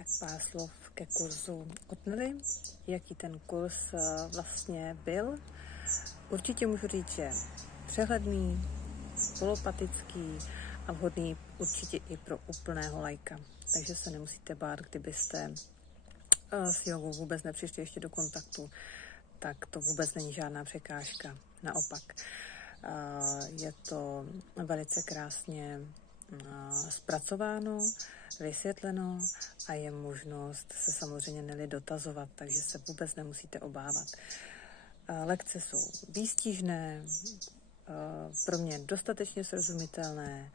Tak pár slov ke kurzu od Nelly. Jaký ten kurz vlastně byl? Určitě můžu říct, že přehledný, polopatický a vhodný určitě i pro úplného laika. Takže se nemusíte bát, kdybyste s jogou vůbec nepřišli ještě do kontaktu, tak to vůbec není žádná překážka. Naopak, je to velice krásně zpracováno, vysvětleno a je možnost se samozřejmě Nelly dotazovat, takže se vůbec nemusíte obávat. Lekce jsou výstižné, pro mě dostatečně srozumitelné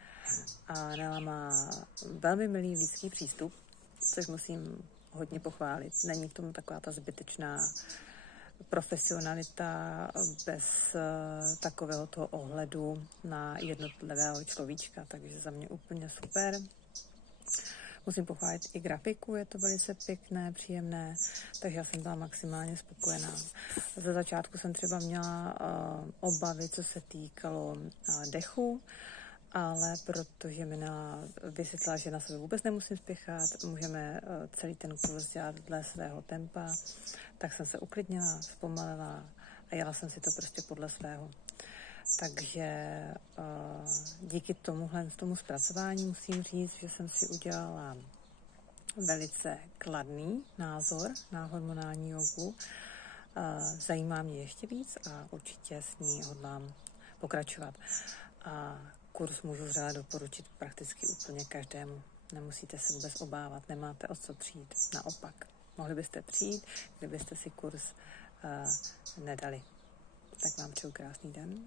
a Nela má velmi milý lidský přístup, což musím hodně pochválit. Není v tom taková ta zbytečná profesionalita bez takového toho ohledu na jednotlivého človíčka, takže za mě úplně super. Musím pochválit i grafiku, je to velice pěkné, příjemné, takže já jsem byla maximálně spokojená. Ze začátku jsem třeba měla obavy, co se týkalo dechu, ale protože mi vysvětlila, že na sebe vůbec nemusím spěchat, můžeme celý ten kurz dělat dle svého tempa, tak jsem se uklidnila, zpomalila a jela jsem si to prostě podle svého. Takže díky tomu zpracování musím říct, že jsem si udělala velice kladný názor na hormonální jogu. Zajímá mě ještě víc a určitě s ní hodlám pokračovat. A kurz můžu vřele doporučit prakticky úplně každému. Nemusíte se vůbec obávat, nemáte o co přijít. Naopak, mohli byste přijít, kdybyste si kurz nedali. Tak vám přeju krásný den.